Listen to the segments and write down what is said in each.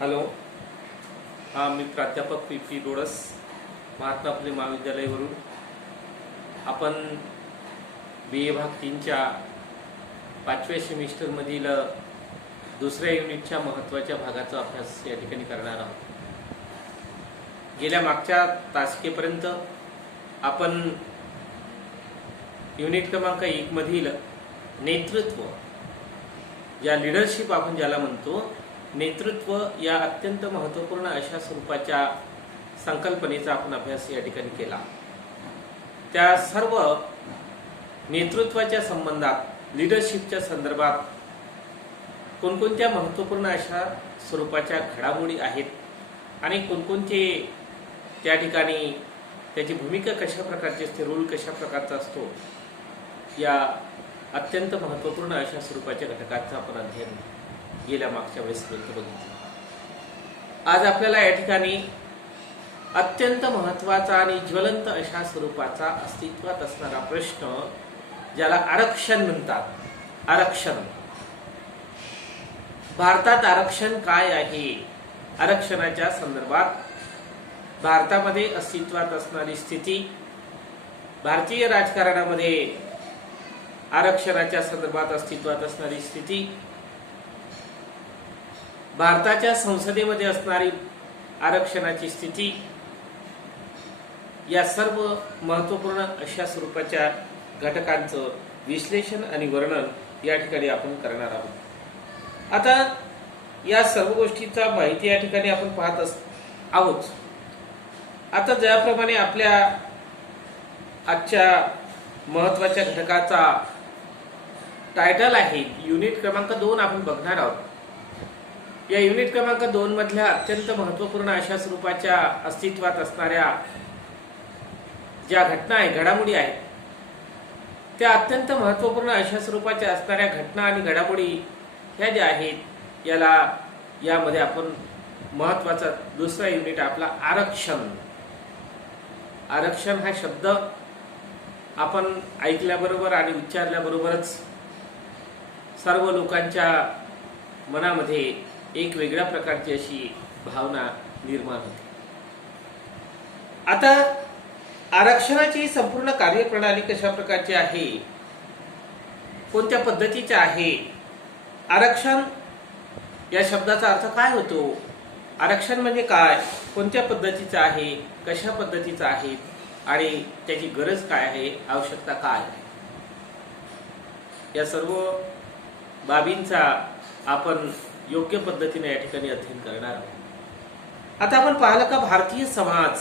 Hello, मी प्राध्यापक P डोळस, महात्मा फुले महाविद्यालयावरून. आपण BA भाग 3च्या 5व्या सेमिस्टरमधील दुसऱ्या युनिटच्या महत्त्वाच्या भागाचा अभ्यास या ठिकाणी करणार आहोत. गेल्या मागच्या तासिकेपर्यंत आपण युनिट क्रमांक 1 मधील नेतृत्व, या लिडरशिप आपण ज्याला म्हणतो, नेतृत्व या अत्यंत महत्त्वपूर्ण अशा स्वरूपाच्या संकल्पनेचा आपण अभ्यास या ठिकाणी केला. त्या सर्व नेतृत्वाच्या संबंधात, लिडरशिपच्या संदर्भात कोणकोणत्या महत्त्वपूर्ण अशा स्वरूपाच्या घडामोडी आहेत आणि कोणकोणते त्या ठिकाणी त्याची भूमिका कशा प्रकारची असते, रोल कशा प्रकारचा असतो, या अत्यंत महत्त्वपूर्ण अशा स्वरूपाच्या घटकांचं आपण अध्ययन गेल्या मागच्या वेळेसपर्यंत बघितलं. आज आपल्याला या ठिकाणी अत्यंत महत्त्वाचा आणि ज्वलंत अशा स्वरूपाचा अस्तित्वात असणारा प्रश्न, ज्याला आरक्षण म्हणतात, आरक्षण. भारतात आरक्षण काय आहे, आरक्षणाच्या संदर्भात भारतामध्ये अस्तित्वात असणारी स्थिती, भारतीय राजकारणामध्ये आरक्षणाच्या संदर्भात अस्तित्वात असणारी स्थिती, भारताच्या संसदेमध्ये असणारी आरक्षणाची स्थिती, या सर्व महत्त्वपूर्ण अशा स्वरूपाच्या घटकांचं विश्लेषण आणि वर्णन या ठिकाणी आपण करणार आहोत. आता या सर्व गोष्टीचा माहिती या ठिकाणी आपण पाहत आहोत. आता ज्याप्रमाणे आपल्या आजच्या महत्त्वाच्या घटकाचा टायटल आहे, युनिट क्रमांक 2 आपण बघणार आहोत. या युनिट क्रमांक 2 मधल्या अत्यंत महत्त्वपूर्ण अशा स्वरूपाच्या अस्तित्वात असणाऱ्या ज्या घटना आहेत, घडामोडी आहेत, त्या अत्यंत महत्त्वपूर्ण अशा स्वरूपाच्या असणाऱ्या घटना आणि घडामोडी ह्या ज्या आहेत, यामध्ये आपण महत्त्वाचा दुसरा युनिट आपला आरक्षण. आरक्षण हा शब्द आपण ऐकल्याबरोबर आणि उच्चारल्याबरोबरच सर्व लोकांच्या मनामध्ये एक वेगळ्या प्रकारची अशी भावना निर्माण होते. आता आरक्षणाची संपूर्ण कार्यप्रणाली कशा प्रकारची आहे, कोणत्या पद्धतीचे आहे, आरक्षण या शब्दाचा अर्थ काय होतो, आरक्षण म्हणजे काय, कोणत्या पद्धतीचं आहे, कशा पद्धतीचं आहे आणि त्याची गरज काय आहे, आवश्यकता काय आहे, या सर्व बाबींचा आपण योग्य पद्धतीने या ठिकाणी अध्ययन करणार आहोत. आता आपण पाहिलं का, भारतीय समाज,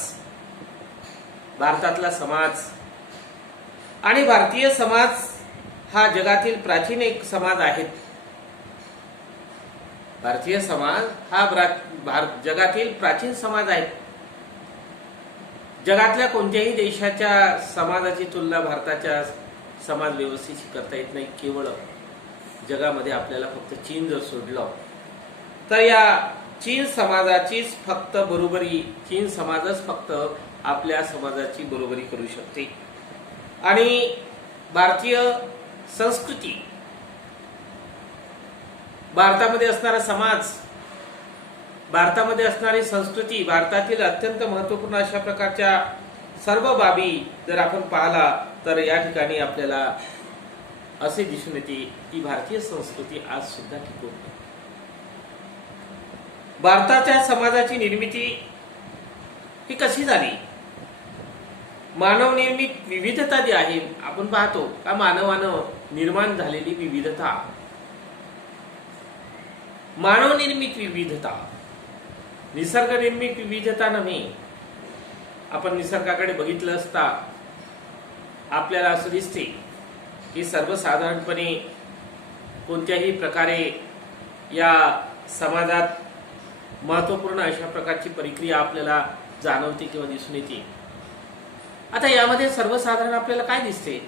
भारतातला समाज आणि भारतीय समाज हा जगातील प्राचीन एक समाज आहे. भारतीय समाज हा जगातील प्राचीन समाज आहे. जगातल्या कोणत्याही देशाच्या समाजाची तुलना भारताच्या समाज व्यवस्थेशी करता येत नाही. केवळ जगामध्ये आपल्याला फक्त चीन जर सोडलं तर या चीन समाजाचीच फक्त बरोबरी, चीन समाजच फक्त आपल्या समाजाची बरोबरी करू शकते. आणि भारतीय संस्कृती, भारतामध्ये असणारा समाज, भारतामध्ये असणारी संस्कृती, भारतातील अत्यंत महत्त्वपूर्ण अशा प्रकारच्या सर्व बाबी जर आपण पाहिला तर या ठिकाणी आपल्याला असे दिसून येते की भारतीय संस्कृती आज सुद्धा टिकून आहे. भारताच्या समाजाची निर्मिती ही कशी झाली, मानव निर्मित विविधता जी आहे, आपण पाहतो का मानवानं निर्माण झालेली विविधता, मानव निर्मित विविधता, निसर्ग निर्मित विविधता नव्हे. आपण निसर्गाकडे बघितलं असता आपल्याला असं दिसते की सर्वसाधारणपणे कोणत्याही प्रकारे या समाजात महत्त्वपूर्ण अशा प्रकारची प्रक्रिया आपल्याला जाणवते किंवा दिसून येते. आता यामध्ये सर्वसाधारण आपल्याला काय दिसते,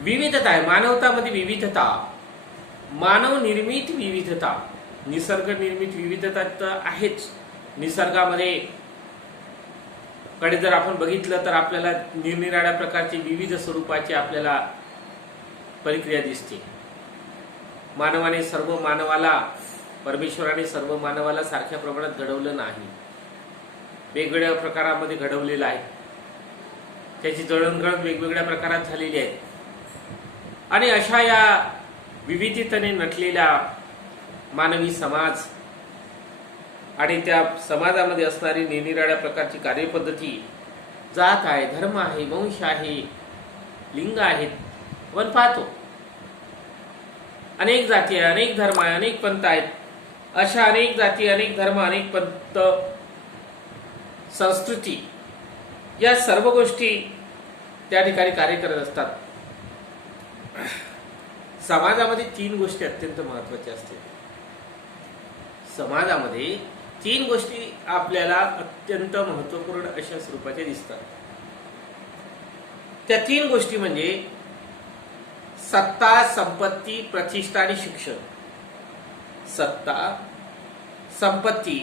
विविधता आहे. मानवतामध्ये विविधता, मानव निर्मित विविधता, निसर्ग निर्मित विविधता तर आहेच. निसर्गामध्ये कडे जर आपण बघितलं तर आपल्याला निरनिराळ्या प्रकारची विविध स्वरूपाची आपल्याला प्रक्रिया दिसते. मानवाने सर्व मानवाला, परमेश्वराने सर्व मानवाला सारख्या प्रमाणात घडवलं नाही, वेगवेगळ्या प्रकारामध्ये घडवलेलं आहे. त्याची जळणघळण वेगवेगळ्या प्रकारात झालेली आहे. आणि अशा या विविधतेने नटलेल्या मानवी समाज आणि त्या समाजामध्ये असणारी निरनिराळ्या प्रकारची कार्यपद्धती, जात आहे, धर्म आहे, वंश आहे, लिंग आहेत, आपण पाहतो. अनेक जाती आहे, अनेक धर्म आहे, अनेक पंथ आहेत. अशा अनेक जाती, अनेक धर्म, अनेक पंथ, संस्कृती, या सर्व गोष्टी त्या ठिकाणी कार्य करत असतात. समाजामध्ये 3 गोष्टी अत्यंत महत्त्वाच्या असतात. समाजामध्ये 3 गोष्टी आपल्याला अत्यंत महत्त्वपूर्ण अशा स्वरूपाच्या दिसतात. त्या 3 गोष्टी म्हणजे सत्ता, संपत्ती, प्रतिष्ठा आणि शिक्षण. सत्ता, संपत्ती,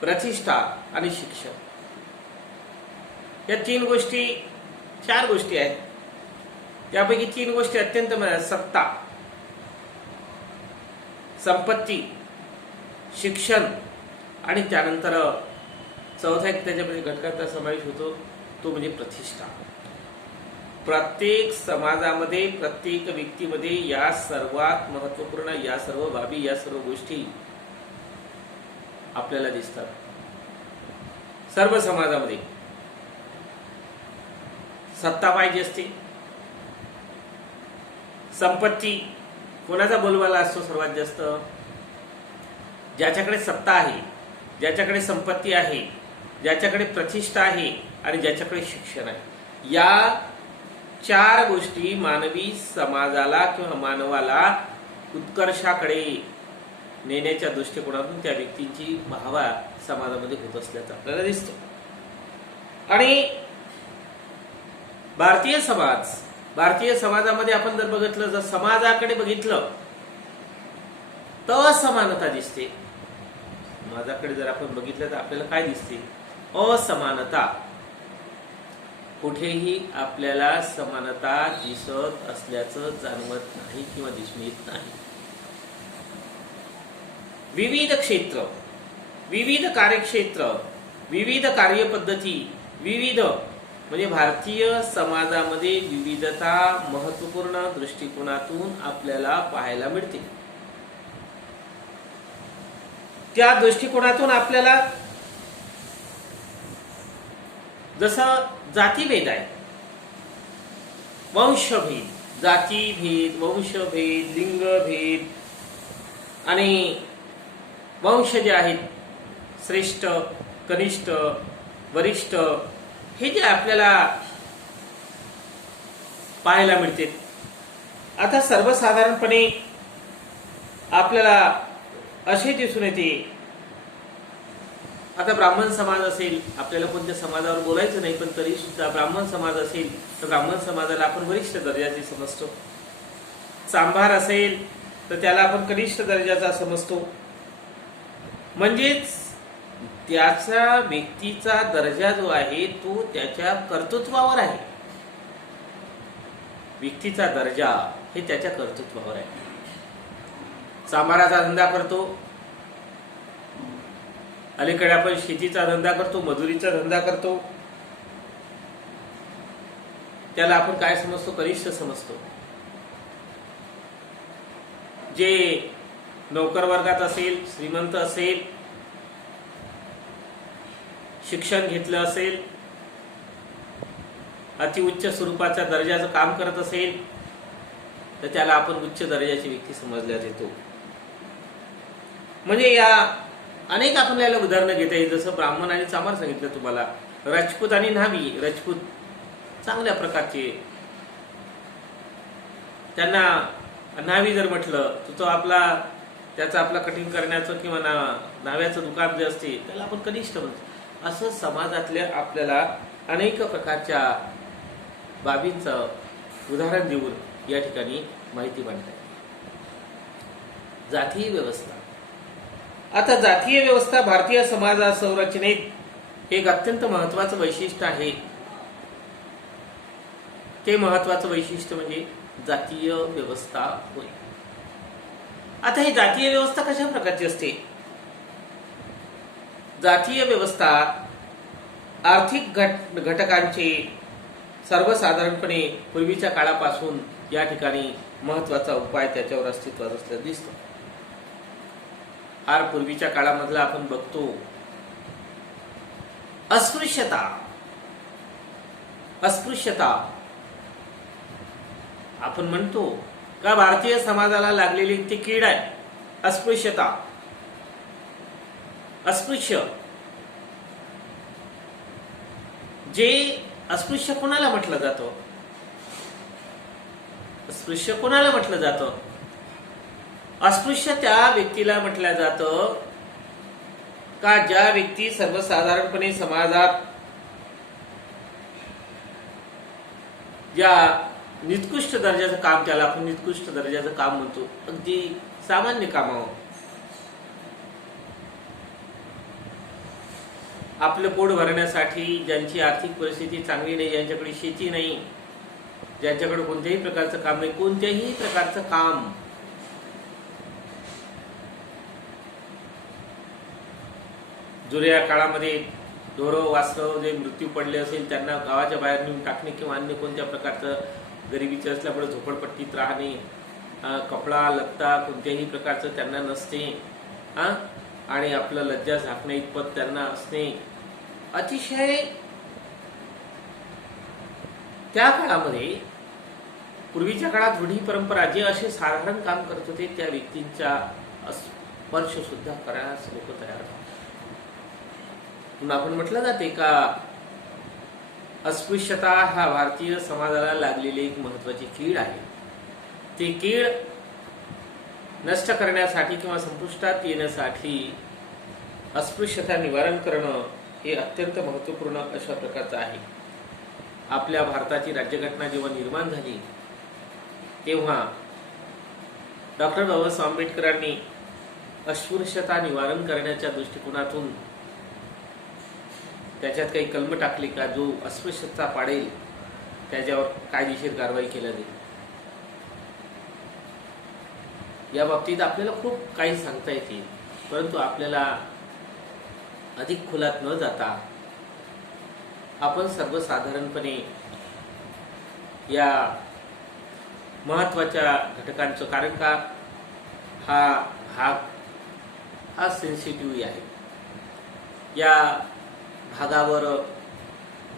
प्रतिष्ठा आणि शिक्षण, या 3 गोष्टी, 4 गोष्टी आहेत. त्यापैकी 3 गोष्टी अत्यंत सत्ता, संपत्ती, शिक्षण आणि त्यानंतर चौथा एक त्याच्यामध्ये घटकांचा समावेश होतो, तो म्हणजे प्रतिष्ठा. प्रत्येक समाजामध्ये, प्रत्येक व्यक्तीमध्ये या सर्वात महत्त्वपूर्ण, या सर्व बाबी, या सर्व गोष्टी आपल्याला दिसतात. सर्व समाजामध्ये सत्ता पाहिजे असते, संपत्ती, कोणाचा बोलबाला असतो सर्वात जास्त? ज्याच्याकडे सत्ता आहे, ज्याच्याकडे संपत्ती आहे, ज्याच्याकडे प्रतिष्ठा आहे आणि ज्याच्याकडे शिक्षण आहे. या 4 गोष्टी मानवी समाजाला किंवा मानवाला उत्कर्षाकडे नेण्याच्या दृष्टिकोनातून त्या व्यक्तीची वाहवा समाजामध्ये होत असल्याचं आपल्याला दिसतं. आणि भारतीय समाजामध्ये आपण जर बघितलं, जर समाजाकडे बघितलं तर असमानता दिसते. समाजाकडे जर आपण बघितलं तर आपल्याला काय दिसते? असमानता. कुठेही आपल्याला समानता दिसत असल्याचं जाणवत नाही किंवा दिसून येत नाही. विविध क्षेत्र, विविध कार्यक्षेत्र, विविध कार्यपद्धती, विविध म्हणजे भारतीय समाजामध्ये विविधता महत्त्वपूर्ण दृष्टिकोनातून आपल्याला पाहायला मिळते. त्या दृष्टिकोनातून आपल्याला जसं जातीभेद आहे, वंशभेद, जातीभेद, वंशभेद, लिंगभेद आणि वंश जे आहेत, श्रेष्ठ, कनिष्ठ, वरिष्ठ, हे जे आपल्याला पाहायला मिळते. आता सर्वसाधारणपणे आपल्याला असे दिसून येते, आता ब्राह्मण समाज असेल, आपल्याला कोणत्या समाजावर बोलायचं नाही, पण तरी सुद्धा ब्राह्मण समाज असेल तर ब्राह्मण समाजाला आपण वरिष्ठ दर्जाचे समजतो. चांभार असेल तर त्याला आपण कनिष्ठ दर्जाचा समजतो. म्हणजेच त्याचा व्यक्तीचा दर्जा जो आहे तो त्याच्या कर्तृत्वावर आहे. व्यक्तीचा दर्जा हे त्याच्या कर्तृत्वावर आहे. चांभाराचा धंदा करतो, अलीकडे आपण शेतीचा धंदा करतो, मजुरीचा धंदा करतो, त्याला आपण काय समजतो? कनिष्ठ समजतो. जे नोकर वर्गात असेल, श्रीमंत असेल, शिक्षण घेतलं असेल, अतिउच्च स्वरूपाच्या दर्जाचं काम करत असेल तर त्याला आपण उच्च दर्जाची व्यक्ती समजण्यात येतो. म्हणजे या अनेक आपल्याला उदाहरणं घेता येईल. जसं ब्राह्मण आणि चांभार सांगितलं तुम्हाला, राजपूत आणि न्हावी. राजपूत चांगल्या प्रकारचे, त्यांना न्हावी जर म्हटलं तर तो त्याचा आपला कटिंग करण्याचं किंवा न्हाव्याचं दुकान जे असते त्याला आपण कनिष्ठ म्हणतो. असं समाजातल्या आपल्याला अनेक प्रकारच्या बाबींचं उदाहरण देऊन या ठिकाणी माहिती मांडता येते. जातीय व्यवस्था. आता जातीय व्यवस्था भारतीय समाज संरचनेत एक अत्यंत महत्वाचं वैशिष्ट्य आहे. ते महत्वाचं वैशिष्ट्य म्हणजे जातीय व्यवस्था होय. आता ही जातीय व्यवस्था कशा प्रकारची असते? जातीय व्यवस्था आर्थिक घटकांचे सर्वसाधारणपणे पूर्वीच्या काळापासून या ठिकाणी महत्वाचा उपाय त्याच्यावर अस्तित्वात असलेला दिसतो. फार पूर्वीच्या काळामधला आपण बघतो अस्पृश्यता आपण म्हणतो का भारतीय समाजाला लागलेली ती कीड आहे अस्पृश्यता. अस्पृश्य जे अस्पृश्य कोणाला म्हटलं जातं? अस्पृश्य कोणाला म्हटलं जातं? अस्पृश्य त्या व्यक्तीला म्हटलं जातं का ज्या व्यक्ती सर्वसाधारणपणे समाजात ज्या निकृष्ट दर्जाचं काम, त्याला आपण निकृष्ट दर्जाचं काम म्हणतो, अगदी सामान्य कामावर आपलं पोट भरण्यासाठी, ज्यांची आर्थिक परिस्थिती चांगली नाही, ज्यांच्याकडे शेती नाही, ज्यांच्याकडे कोणत्याही प्रकारचं काम नाही, कोणत्याही प्रकारचं काम जुन्या काळामध्ये ढोरं वासरं जे मृत्यू पडले असेल त्यांना गावाच्या बाहेर नेऊन टाकणे किंवा अन्य कोणत्या प्रकारचं गरिबीचे असल्यामुळे झोपडपट्टीत राहणे, कपडा लत्ता कोणत्याही प्रकारचं त्यांना नसते, आणि आपलं लज्जा झाकणे इतपत त्यांना असणे, अतिशय त्या काळामध्ये पूर्वीच्या काळात रूढी परंपरा जे असे साधारण काम करत होते त्या व्यक्तींचा स्पर्श सुद्धा करायला लोक तयार होते. आपण म्हटलं जाते का अस्पृश्यता हा भारतीय समाजाला लागलेली एक महत्वाची कीड आहे. ती कीड नष्ट करण्यासाठी किंवा संपुष्टात येण्यासाठी अस्पृश्यता निवारण करणं हे अत्यंत महत्वपूर्ण अशा प्रकारचं आहे. आपल्या भारताची राज्यघटना जेव्हा निर्माण झाली तेव्हा डॉक्टर बाबासाहेब आंबेडकरांनी अस्पृश्यता निवारण करण्याच्या दृष्टिकोनातून त्याच्यात काही कलम टाकली का जो अस्पृश्यता पाडेल त्याच्यावर कायदेशीर कारवाई केली जाईल. या बाबतीत आपल्याला खूप काही सांगता येते, परंतु आपल्याला अधिक खोलात न जाता आपण सर्वसाधारणपणे या महत्वाच्या घटकांचं, कारण का हा भाग हा सेन्सिटिव्ह आहे, या भागावर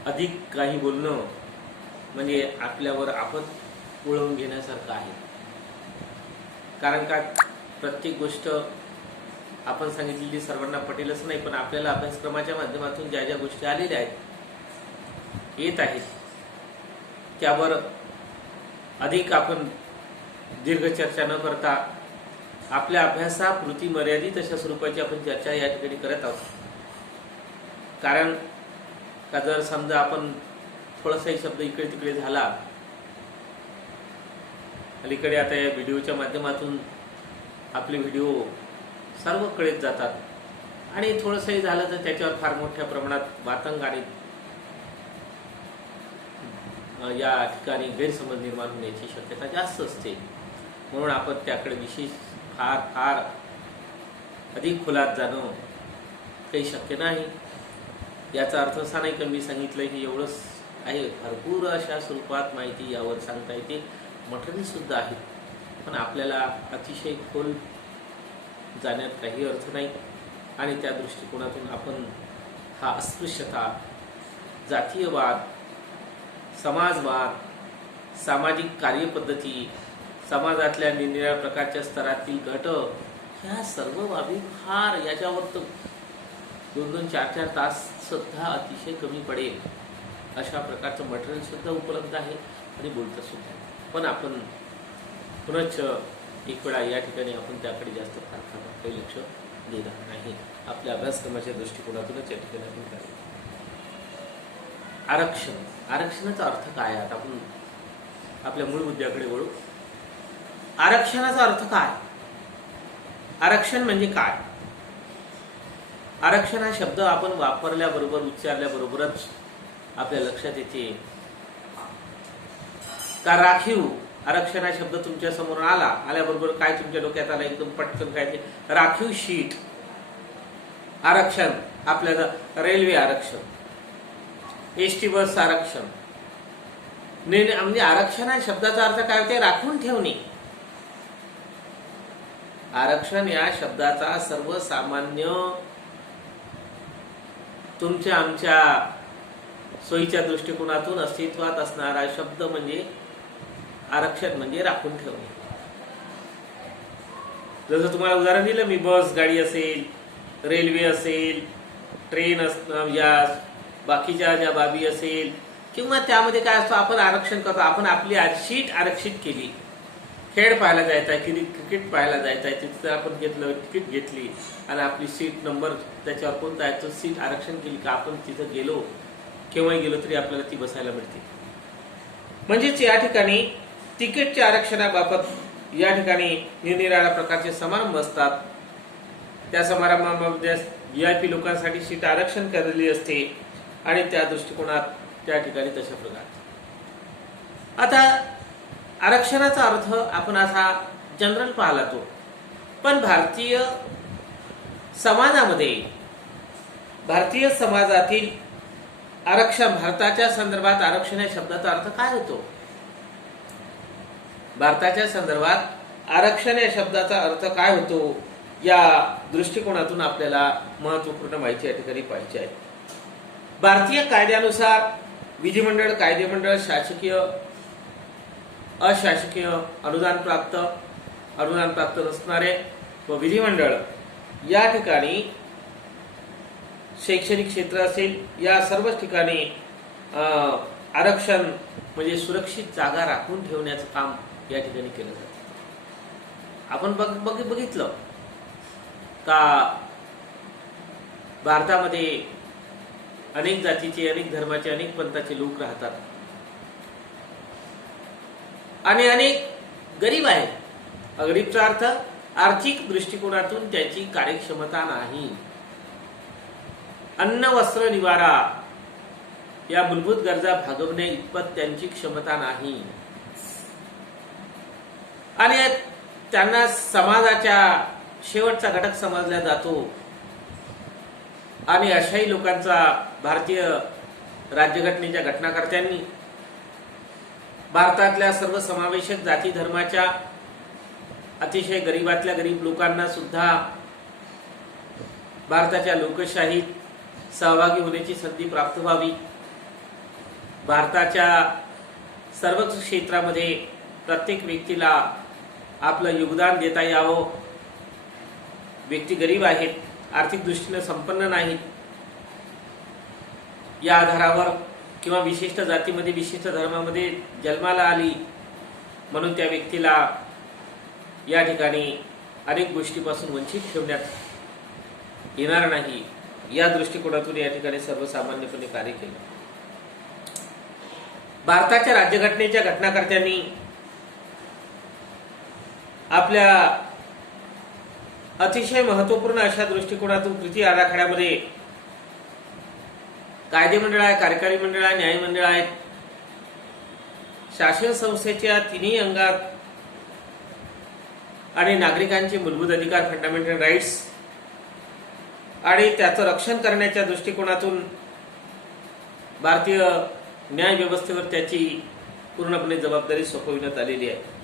अधिक काही बोलणं म्हणजे आपल्यावर आपत ओळवून घेण्यासारखं आहे. कारण का प्रत्येक गोष्ट आपण सांगितलेली सर्वांना पटेलच नाही, पण आपल्याला अभ्यासक्रमाच्या माध्यमातून ज्या ज्या गोष्टी आलेल्या आहेत येत आहेत त्यावर अधिक आपण दीर्घ चर्चा न करता आपल्या अभ्यासापुरती मर्यादित अशा स्वरूपाची आपण चर्चा या ठिकाणी करत आहोत. कारण का जर समजा आपण थोडासाही शब्द इकडे तिकडे झाला, अलीकडे आता या व्हिडिओच्या माध्यमातून आपले व्हिडिओ सर्वकडेच जातात आणि थोडंसंही झालं तर त्याच्यावर फार मोठ्या प्रमाणात वातंग आणि या ठिकाणी गैरसमज निर्माण होण्याची शक्यता जास्त असते. म्हणून आपण त्याकडे विशेष फार फार अधिक खोलात जाणं काही शक्य नाही. याचा अर्थ असा नाही की मी सांगितलं की एवढंच आहे, भरपूर अशा स्वरूपात माहिती यावर सांगता येते, मटेरियल सुद्धा आहे, पण आपल्याला अतिशय खोल जाण्यात काही अर्थ नाही. आणि त्या दृष्टिकोनातून आपण हा अस्पृश्यता, जातीयवाद, समाजवाद, सामाजिक कार्यपद्धती, समाजातल्या निरनिराळ्या प्रकारच्या स्तरातील गट, ह्या सर्व बाबी फार याच्यावर तर 2-2, 4-4 तास सुद्धा अतिशय कमी पडेल अशा प्रकारचं मटेरियल सुद्धा उपलब्ध आहे आणि बोलतं सुद्धा. पण आपण पुनश्च एक वेळा या ठिकाणी आपण त्याकडे जास्त फार काही लक्ष देणार नाही. आपल्या अभ्यासक्रमाच्या दृष्टिकोनातूनच या ठिकाणी आपण करायचं. आरक्षण, आरक्षणाचा अर्थ काय आहे? आता आपण आपल्या मूळ मुद्द्याकडे वळू. आरक्षणाचा अर्थ काय? आरक्षण म्हणजे काय? आरक्षण हा शब्द आपण वापरल्याबरोबर, उच्चारल्याबरोबरच आपल्या लक्षात येते का राखीव आरक्षण हा शब्द तुमच्या समोर आल्याबरोबर काय तुमच्या डोक्यात आलं एकदम पटकन काय ते राखीव शीट आरक्षण, आपल्याला रेल्वे आरक्षण, एसटी बस आरक्षण. म्हणजे आरक्षण या शब्दाचा अर्थ काय होते? राखून ठेवणे. आरक्षण या शब्दाचा सर्वसामान्य तुमच्या आमच्या सोयीच्या दृष्टिकोनातून अस्तित्वात असणारा शब्द म्हणजे आरक्षण, म्हणजे राखून ठेवणे. जसं तुम्हाला उदाहरण दिलं मी, बस गाडी असेल, रेल्वे असेल, ट्रेन या बाकीच्या ज्या बाबी असेल, किंवा त्यामध्ये काय असतं, आपण आरक्षण करतो. आपण आपली सीट आरक्षित केली. खेळ पाहायला जायचा आहे, क्रिकेट पाहायला जायचं आहे, तिथं आपण घेतलं, तिकीट घेतली आणि आपली सीट नंबर त्याच्यावर कोणता आहे तो सीट आरक्षण केली का आपण तिथं गेलो, केव्हाही गेलो तरी आपल्याला ती बसायला मिळते. म्हणजेच या ठिकाणी तिकीटच्या आरक्षणाबाबत या ठिकाणी निरनिराळ्या प्रकारचे समारंभ असतात. त्या समारंभामध्ये VIP लोकांसाठी सीट आरक्षण केलेली असते आणि त्या दृष्टिकोनात त्या ठिकाणी तशा प्रकार. आता आरक्षणाचा अर्थ आपण असा जनरल पाहिला तो, पण भारतीय समाजातील आरक्षण, भारताच्या संदर्भात आरक्षण या शब्दाचा अर्थ काय होतो? भारताच्या संदर्भात आरक्षण या शब्दाचा अर्थ काय होतो या दृष्टिकोनातून आपल्याला महत्वपूर्ण माहिती या ठिकाणी पाहिजे आहे. भारतीय कायद्यानुसार विधिमंडळ, कायदेमंडळ, शासकीय, अशासकीय, अनुदान प्राप्त नसणारे व विधिमंडळ या ठिकाणी शैक्षणिक क्षेत्र असेल, या सर्वच ठिकाणी आरक्षण म्हणजे सुरक्षित जागा राखून ठेवण्याचं काम या ठिकाणी केलं जातं. आपण बघितलं का भारतामध्ये अनेक जातीचे, अनेक धर्माचे, अनेक पंथाचे लोक राहतात आणि अनेक गरीब आहेत. गरीबचा अर्थ आर्थिक दृष्टिकोनातून त्याची कार्यक्षमता नाही. अन्न, वस्त्र, निवारा या मूलभूत गरजा भागवणे इतपत त्यांची क्षमता नाही आणि त्यांना समाजाच्या शेवटचा घटक समजला जातो. आणि अशाही लोकांचा भारतीय राज्यघटनेच्या घटनाकर्त्यांनी भारतातल्या सर्वसमावेशक जाती धर्माच्या अतिशय गरीबातल्या गरीब लोकांना सुद्धा भारताच्या लोकशाहीत सहभागी होण्याची संधी प्राप्त व्हावी, भारताच्या सर्वच क्षेत्रामध्ये प्रत्येक व्यक्तीला आपलं योगदान देता यावं. व्यक्ती गरीब आहेत, आर्थिक दृष्टीने संपन्न नाहीत, या आधारावर किंवा विशिष्ट जातीमध्ये, विशिष्ट धर्मामध्ये जन्माला आली म्हणून त्या व्यक्तीला या ठिकाणी अनेक गोष्टीपासून वंचित ठेवण्यात येणार नाही, या दृष्टिकोनातून या ठिकाणी सर्वसामान्यपणे कार्य केलं. भारताच्या राज्यघटनेच्या घटनाकर्त्यांनी आपल्या अतिशय महत्वपूर्ण अशा दृष्टिकोनातून कृती आराखड्यामध्ये कायदेमंडळ आहे, कार्यकारी मंडळ आहे, न्यायमंडळ आहेत, शासन संस्थेच्या तिन्ही अंगात आणि नागरिकांचे मूलभूत अधिकार, फंडामेंटल राईट्स आणि त्याचं रक्षण करण्याच्या दृष्टिकोनातून भारतीय न्याय व्यवस्थेवर त्याची पूर्णपणे जबाबदारी सोपविण्यात आलेली आहे.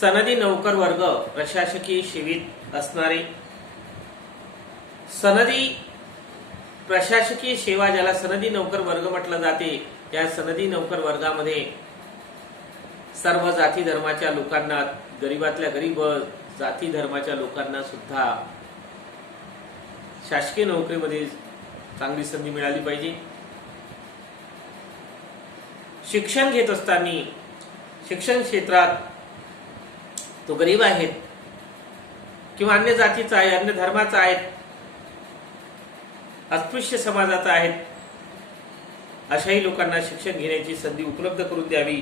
सनदी नोकर वर्ग प्रशासकीय सेवेत असणारे, सनदी प्रशासकीय सेवा ज्याला सनदी नोकर वर्ग म्हटलं जाते, या सनदी नोकर वर्गामध्ये सर्व जाती धर्माच्या लोकांना, गरीबातल्या गरीब जाती धर्माच्या लोकांना सुद्धा शासकीय नोकरीमध्ये चांगली संधी मिळाली पाहिजे. शिक्षण घेत असताना शिक्षण क्षेत्रात तो गरीब आहेत किंवा अन्य जातीचा आहे, अन्य धर्माचा आहे, अस्पृश्य समाजाचा आहे, अशाही लोकांना शिक्षण घेण्याची संधी उपलब्ध करून द्यावी.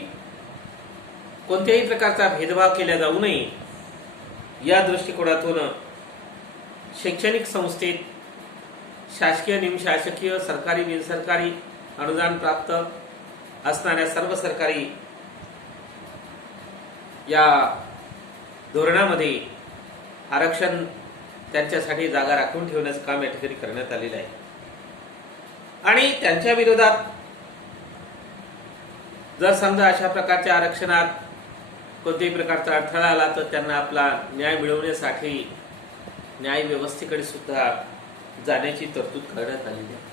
कोणत्याही प्रकारचा भेदभाव केला जाऊ नये, या दृष्टिकोनातून शैक्षणिक संस्थेत शासकीय, निमशासकीय, सरकारी, बिनसरकारी, अनुदान प्राप्त असणाऱ्या सर्व सरकारी या धोरणामध्ये आरक्षण त्यांच्यासाठी जागा राखून ठेवण्याचं काम या ठिकाणी करण्यात आलेलं आहे. आणि त्यांच्या विरोधात जर समजा अशा प्रकारच्या आरक्षणात कोणत्याही प्रकारचा अडथळा आला तर त्यांना आपला न्याय मिळवण्यासाठी न्याय व्यवस्थेकडे सुद्धा जाण्याची तरतूद करण्यात आलेली आहे.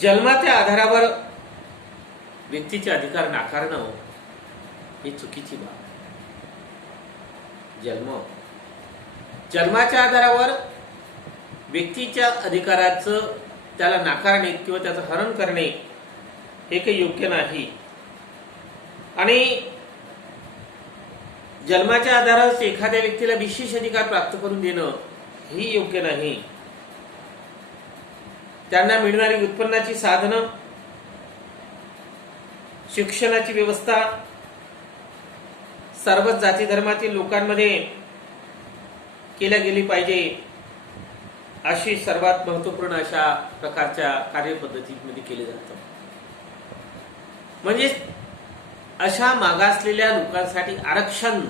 जन्माच्या आधारावर व्यक्तीचे अधिकार नाकारणं ही चुकीची बाब. जन्माच्या आधारावर व्यक्तीच्या अधिकाराचं त्याला नाकारणे किंवा त्याचं हरण करणे हे काही योग्य नाही. आणि जन्माच्या आधारावर एखाद्या व्यक्तीला विशेष अधिकार प्राप्त करून देणं ही योग्य नाही. त्यांना मिळणारी उत्पन्नाची साधनं, शिक्षणाची व्यवस्था सर्वच जाती धर्मातील लोकांमध्ये केल्या गेली पाहिजे अशी सर्वात महत्वपूर्ण अशा प्रकारच्या कार्यपद्धतीमध्ये केले जातं. म्हणजे अशा मागासलेल्या लोकांसाठी आरक्षण,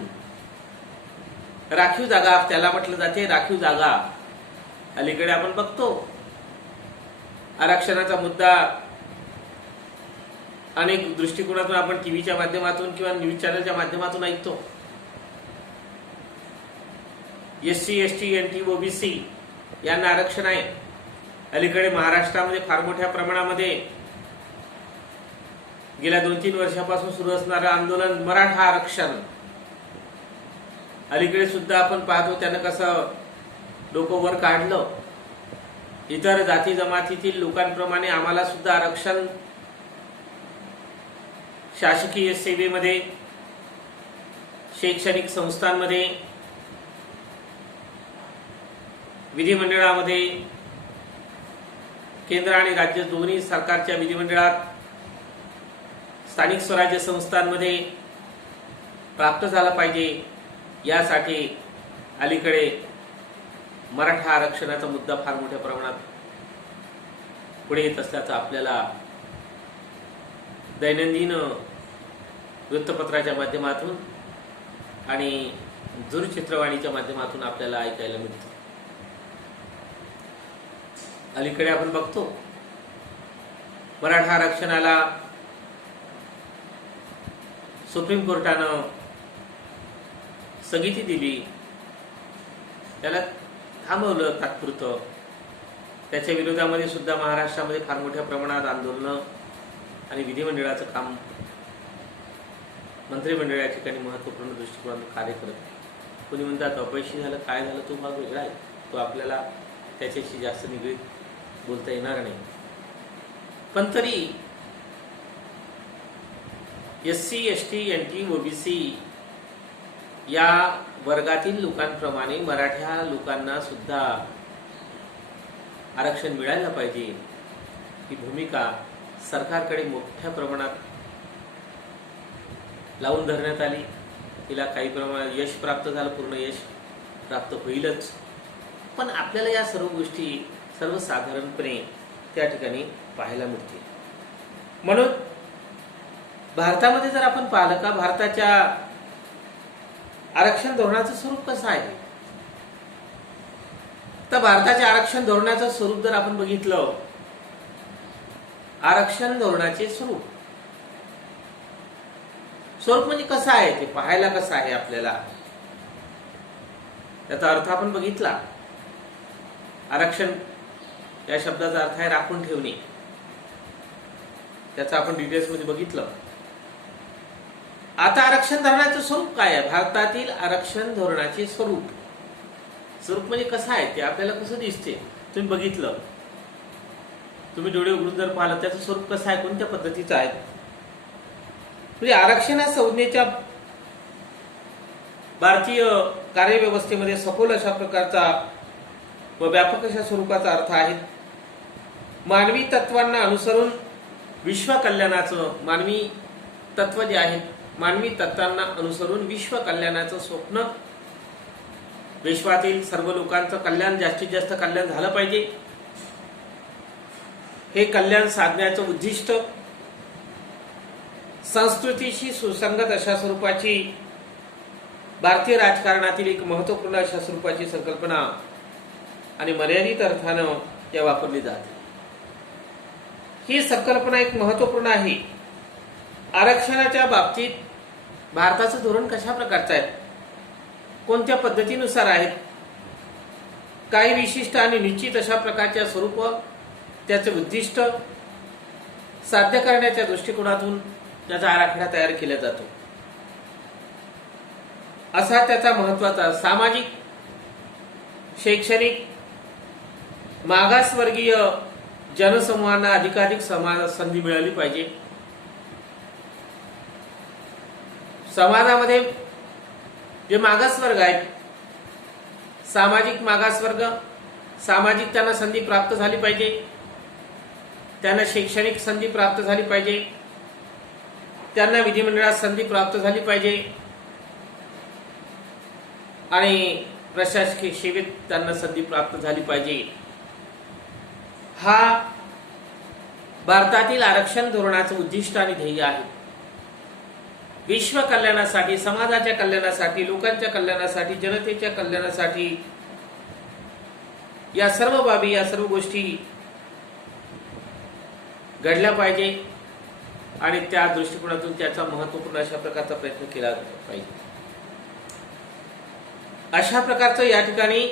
राखीव जागा त्याला म्हटलं जाते. राखीव जागा अलीकडे आपण बघतो आरक्षणाचा मुद्दा अनेक दृष्टिकोनातून आपण टीव्हीच्या माध्यमातून किंवा न्यूज चॅनलच्या माध्यमातून ऐकतो. SC, ST, NT, OBC यांना आरक्षण आहे. अलीकडे महाराष्ट्रामध्ये फार मोठ्या प्रमाणामध्ये गेल्या 2-3 वर्षापासून सुरू असणारं आंदोलन मराठा आरक्षण, अलीकडे सुद्धा आपण पाहतो त्यानं कसं डोकं वर काढलं. इतर जाती जमातीतील लोकांप्रमाणे आम्हाला सुद्धा आरक्षण शासकीय सेवेमध्ये, शैक्षणिक संस्थांमध्ये, विधिमंडळामध्ये, केंद्र आणि राज्य दोन्ही सरकारच्या विधिमंडळात, स्थानिक स्वराज्य संस्थांमध्ये प्राप्त झाला पाहिजे. यासाठी अलीकडे मराठा आरक्षणाचा मुद्दा फार मोठ्या प्रमाणात पुढे येत असल्याचं आपल्याला दैनंदिन वृत्तपत्राच्या माध्यमातून आणि दूरचित्रवाणीच्या माध्यमातून आपल्याला ऐकायला मिळतं. अलीकडे आपण बघतो मराठा आरक्षणाला सुप्रीम कोर्टानं स्थगिती दिली, त्याला थांबवलं तात्पुरतं. त्याच्या विरोधामध्ये सुद्धा महाराष्ट्रामध्ये फार मोठ्या प्रमाणात आंदोलनं आणि विधिमंडळाचं काम, मंत्रिमंडळ या ठिकाणी महत्त्वपूर्ण दृष्टिकोनातून कार्य करत आहे. कोणी म्हणतात अपयशी झालं, काय झालं तो भाग वेगळा आहे, तो आपल्याला त्याच्याशी जास्त निगडीत बोलता येणार नाही. पण तरी SC, ST, NT, OBC या वर्गातील लोकांप्रमाणे मराठा लोकांना सुद्धा आरक्षण मिळायला पाहिजे ही भूमिका सरकारकडे मोठ्या प्रमाणात लावून धरण्यात आली. तिला काही प्रमाणात यश प्राप्त झालं, पूर्ण यश प्राप्त होईलच. पण आपल्याला या सर्व गोष्टी सर्वसाधारणपणे त्या ठिकाणी पाहायला मिळतील. म्हणून भारतामध्ये जर आपण पाहिलं का भारताच्या आरक्षण धोरणाचं स्वरूप कसं आहे, तर भारताच्या आरक्षण धोरणाचं स्वरूप जर आपण बघितलं, आरक्षण धोरणाचे स्वरूप म्हणजे कसं आहे ते पाहायला कसं आहे आपल्याला, त्याचा अर्थ आपण बघितला. आरक्षण या शब्दाचा अर्थ आहे राखून ठेवणे. त्याचा आपण डिटेल्स मध्ये बघितलं. आता आरक्षण धोरणाचं स्वरूप काय आहे, भारतातील आरक्षण धोरणाचे स्वरूप म्हणजे कसं आहे ते आपल्याला कसं दिसते. तुम्ही बघितलं, तुम्ही डोळे उघडून जर पाहिलं त्याचं स्वरूप कसं आहे, कोणत्या पद्धतीचं आहे. म्हणजे आरक्षण या संज्ञेच्या भारतीय कार्यव्यवस्थेमध्ये सखोल अशा प्रकारचा व व्यापक अशा स्वरूपाचा अर्थ आहे. मानवी तत्वांना अनुसरून विश्व कल्याणाचं, मानवी तत्व जे आहेत, मानवी तत्वांना अनुसरून विश्व कल्याणाचं स्वप्न, विश्वातील सर्व लोकांचं कल्याण, जास्तीत जास्त कल्याण झालं पाहिजे, हे कल्याण साधण्याचं उद्दिष्ट संस्कृतीशी सुसंगत अशा स्वरूपाची भारतीय राजकारणातील एक महत्त्वपूर्ण अशा स्वरूपाची संकल्पना आणि मर्यादित अर्थानं या वापरली जाते. ही संकल्पना एक महत्त्वपूर्ण आहे. आरक्षणाच्या बाबतीत भारताचं धोरण कशा प्रकारचं आहे, कोणत्या पद्धतीनुसार आहेत, काही विशिष्ट आणि निश्चित अशा प्रकारच्या स्वरूप, त्याचे उद्दिष्ट साध्य करण्याच्या दृष्टिकोनातून त्याचा आराखडा तयार केला जातो. असा त्याचा महत्त्वाचा सामाजिक, शैक्षणिक, मागासवर्गीय जनसमूहांना अधिकाधिक समान संधी मिळाली पाहिजे. समाजामध्ये जे मागासवर्ग आहेत, सामाजिक मागासवर्ग, सामाजिक त्यांना संधी प्राप्त झाली पाहिजे, त्यांना शैक्षणिक संधी प्राप्त झाली पाहिजे, त्यांना विधिमंडळात संधी प्राप्त झाली पाहिजे आणि प्रशासकीय सेवेत त्यांना संधी प्राप्त झाली पाहिजे. हा भारतातील आरक्षण धोरणाचं उद्दिष्ट आणि ध्येय आहे. विश्व कल्याणासाठी, समाजाच्या कल्याणासाठी, लोकांच्या कल्याणासाठी, जनतेच्या कल्याणासाठी या सर्व बाबी, या सर्व गोष्टी घडल्या पाहिजे आणि त्या दृष्टिकोनातून त्याचा महत्त्वपूर्ण अशा प्रकारचा प्रयत्न केला पाहिजे. अशा प्रकारचं या ठिकाणी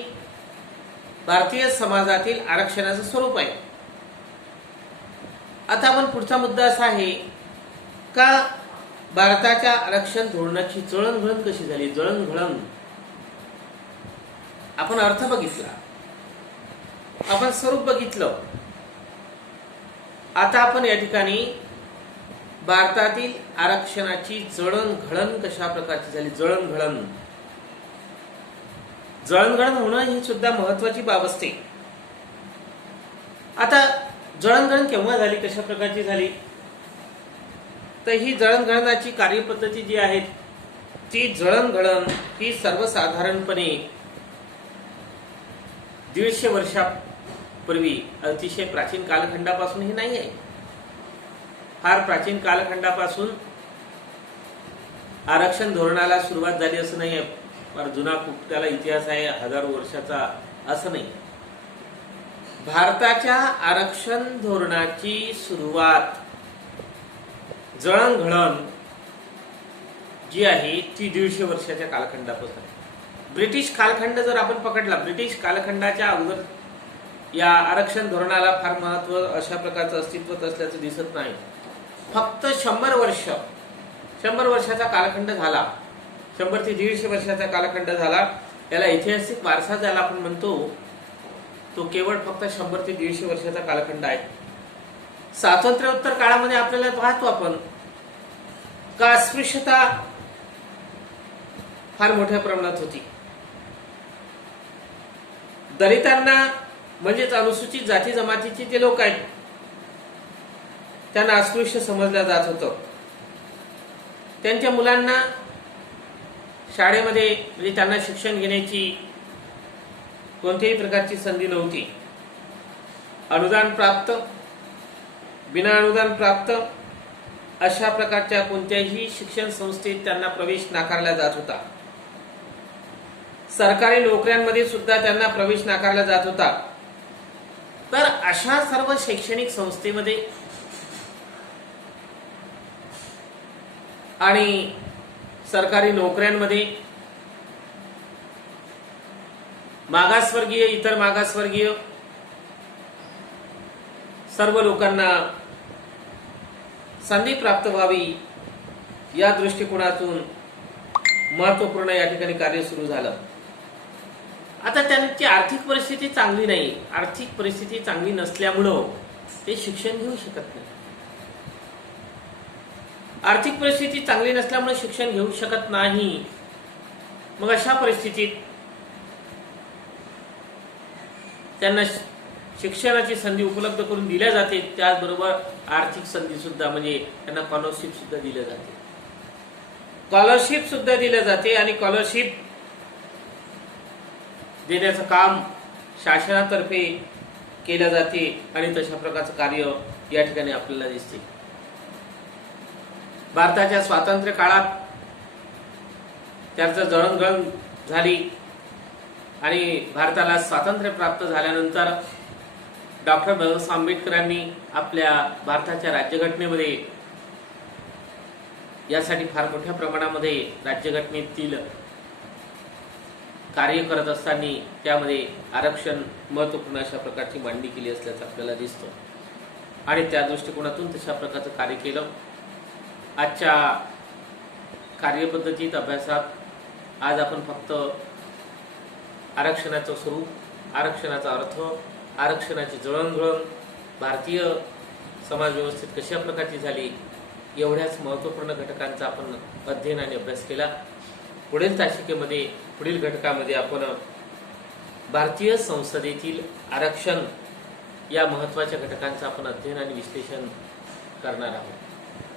भारतीय समाजातील आरक्षणाचं स्वरूप आहे. आता आपण पुढचा मुद्दा असा आहे का भारताच्या आरक्षण धोरणाची जळणघळण कशी झाली. जळणघळण, आपण अर्थ बघितला, आपण स्वरूप बघितलं. आता आपण या ठिकाणी भारतातील आरक्षणाची जळणघळण कशा प्रकारची झाली. जळणघळण होणं ही सुद्धा महत्वाची बाब असते. आता जळणघळण केव्हा झाली, कशा प्रकारची झाली, तर ही जळणघळणाची कार्यपद्धती जी आहे, ती जळणघळण ही सर्वसाधारणपणे 150 वर्षापूर्वी, अतिशय प्राचीन कालखंडापासून ही नाही आहे. फार प्राचीन कालखंडापासून आरक्षण धोरणाला सुरुवात झाली असं नाही आहे. फार जुना खूप त्याला इतिहास आहे, हजारो वर्षाचा असं नाही. भारताच्या आरक्षण धोरणाची सुरुवात, जळणघळण जी आहे ती 150 वर्षाच्या कालखंडापासून. ब्रिटिश कालखंड जर आपण पकडला, ब्रिटिश कालखंडाच्या अगोदर या आरक्षण धोरणाला फार महत्व अशा प्रकारचं अस्तित्वात असल्याचं दिसत नाही. फक्त 100 वर्षाचा कालखंड झाला, 100 ते 150 वर्षाचा कालखंड झाला. याला ऐतिहासिक वारसा ज्याला आपण म्हणतो, तो केवळ फक्त 100 ते 150 वर्षाचा कालखंड आहे. स्वातंत्र्योत्तर काळामध्ये आपल्याला पाहतो आपण का अस्पृश्यता फार मोठ्या प्रमाणात होती. दलितांना म्हणजेच अनुसूचित जाती जमातीचे जे लोक आहेत त्यांना अस्पृश्य समजलं जात होतं. त्यांच्या मुलांना शाळेमध्ये म्हणजे त्यांना शिक्षण घेण्याची कोणत्याही प्रकारची संधी नव्हती. अनुदान प्राप्त, बिना अनुदान प्राप्त अशा प्रकारच्या कोणत्याही शिक्षण संस्थेत त्यांना प्रवेश नाकारला जात होता. सरकारी नोकऱ्यांमध्ये सुद्धा त्यांना प्रवेश नाकारला जात होता. तर अशा सर्व शैक्षणिक संस्थेमध्ये आणि सरकारी नोकऱ्यांमध्ये मागासवर्गीय, इतर मागासवर्गीय सर्व लोकांना संधी प्राप्त व्हावी या दृष्टिकोनातून महत्त्वपूर्ण या ठिकाणी कार्य सुरू झालं. आता त्यांची आर्थिक परिस्थिती चांगली नाही. आर्थिक परिस्थिती चांगली नसल्यामुळं ते शिक्षण घेऊ शकत नाही. आर्थिक परिस्थिती चांगली नसल्यामुळे शिक्षण घेऊ शकत नाही. मग अशा परिस्थितीत त्यांना शिक्षणाची संधी उपलब्ध करून दिल्या जाते. त्याचबरोबर आर्थिक संधी सुद्धा, म्हणजे त्यांना स्कॉलरशिप सुद्धा दिल्या जाते. स्कॉलरशिप सुद्धा दिल्या जाते आणि स्कॉलरशिप देण्याचं काम शासनातर्फे केलं जाते आणि तशा प्रकारचं कार्य या ठिकाणी आपल्याला दिसते. भारताच्या स्वातंत्र्य काळात त्याचं जळणघळण झाली आणि भारताला स्वातंत्र्य प्राप्त झाल्यानंतर डॉक्टर बाबासाहेब आंबेडकरांनी आपल्या भारताच्या राज्यघटनेमध्ये यासाठी फार मोठ्या प्रमाणामध्ये राज्यघटनेतील कार्य करत असताना त्यामध्ये आरक्षण महत्त्वपूर्ण अशा प्रकारची मांडणी केली असल्याचं आपल्याला दिसतं आणि त्या दृष्टिकोनातून तशा प्रकारचं कार्य केलं. आजच्या कार्यपद्धतीत अभ्यासात आज आपण फक्त आरक्षणाचं स्वरूप, आरक्षणाचा अर्थ, आरक्षणाची जळणघळण, भारतीय समाज व्यवस्थेत कशा प्रकारची झाली एवढ्याच महत्त्वपूर्ण घटकांचा आपण अध्ययन आणि अभ्यास केला. पुढील तासिकेमध्ये पुढील घटकामध्ये आपण भारतीय संसदेतील आरक्षण या महत्त्वाच्या घटकांचं आपण अध्ययन आणि विश्लेषण करणार आहोत.